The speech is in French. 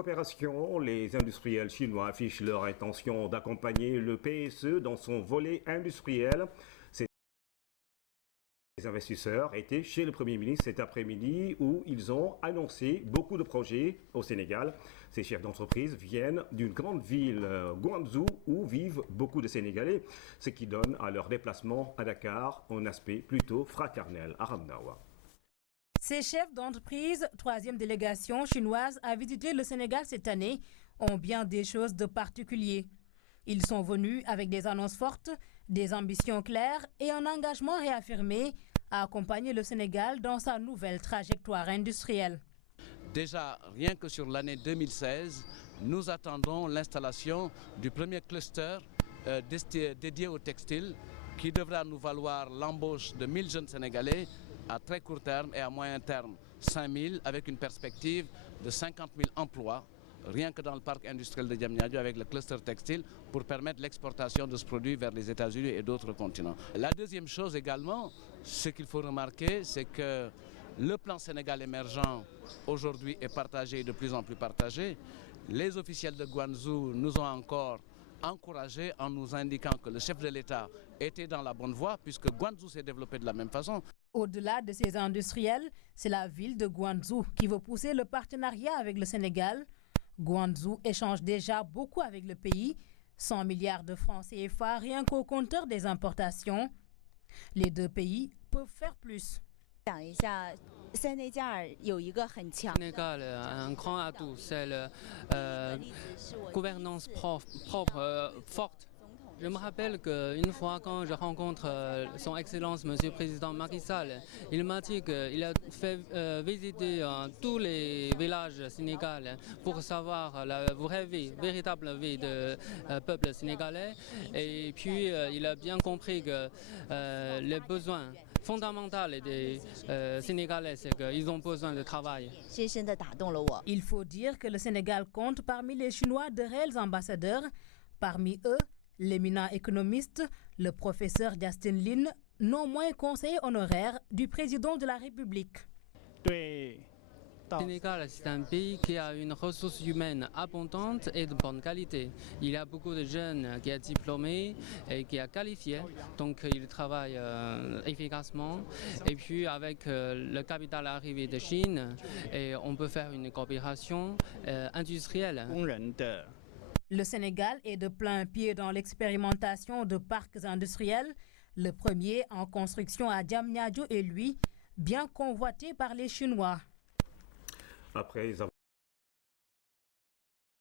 coopération, les industriels chinois affichent leur intention d'accompagner le PSE dans son volet industriel. Les investisseurs étaient chez le Premier ministre cet après-midi où ils ont annoncé beaucoup de projets au Sénégal. Ces chefs d'entreprise viennent d'une grande ville, Guangzhou, où vivent beaucoup de Sénégalais, ce qui donne à leur déplacement à Dakar un aspect plutôt fraternel. Aram Nawa. Ces chefs d'entreprise, troisième délégation chinoise à visiter le Sénégal cette année, ont bien des choses de particulier. Ils sont venus avec des annonces fortes, des ambitions claires et un engagement réaffirmé à accompagner le Sénégal dans sa nouvelle trajectoire industrielle. Déjà, rien que sur l'année 2016, nous attendons l'installation du premier cluster dédié au textile qui devra nous valoir l'embauche de 1000 jeunes Sénégalais à très court terme et à moyen terme 5000 avec une perspective de 50 000 emplois rien que dans le parc industriel de Diamniadio avec le cluster textile pour permettre l'exportation de ce produit vers les États-Unis et d'autres continents. La deuxième chose également, ce qu'il faut remarquer, c'est que le plan Sénégal émergent aujourd'hui est partagé et de plus en plus partagé. Les officiels de Guangzhou nous ont encore encouragés en nous indiquant que le chef de l'État était dans la bonne voie puisque Guangzhou s'est développé de la même façon. Au-delà de ces industriels, c'est la ville de Guangzhou qui veut pousser le partenariat avec le Sénégal. Guangzhou échange déjà beaucoup avec le pays, 100 milliards de francs CFA rien qu'au compteur des importations. Les deux pays peuvent faire plus. Sénégal a un grand atout, c'est la gouvernance propre, forte. Je me rappelle qu'une fois quand je rencontre son Excellence Monsieur le Président Macky Sall, il m'a dit qu'il a fait visiter tous les villages sénégalais pour savoir la vraie vie, véritable vie du peuple sénégalais. Et puis il a bien compris que les besoins fondamentaux des Sénégalais, c'est qu'ils ont besoin de travail. Il faut dire que le Sénégal compte parmi les Chinois de réels ambassadeurs. Parmi eux, l'éminent économiste, le professeur Justin Lin, non moins conseiller honoraire du président de la République. Le Sénégal, c'est un pays qui a une ressource humaine abondante et de bonne qualité. Il y a beaucoup de jeunes qui sont diplômés et qui sont qualifiés, donc ils travaillent efficacement. Et puis avec le capital arrivé de Chine, et on peut faire une coopération industrielle. Le Sénégal est de plein pied dans l'expérimentation de parcs industriels. Le premier en construction à Diamniadio est lui, bien convoité par les Chinois. Après avoir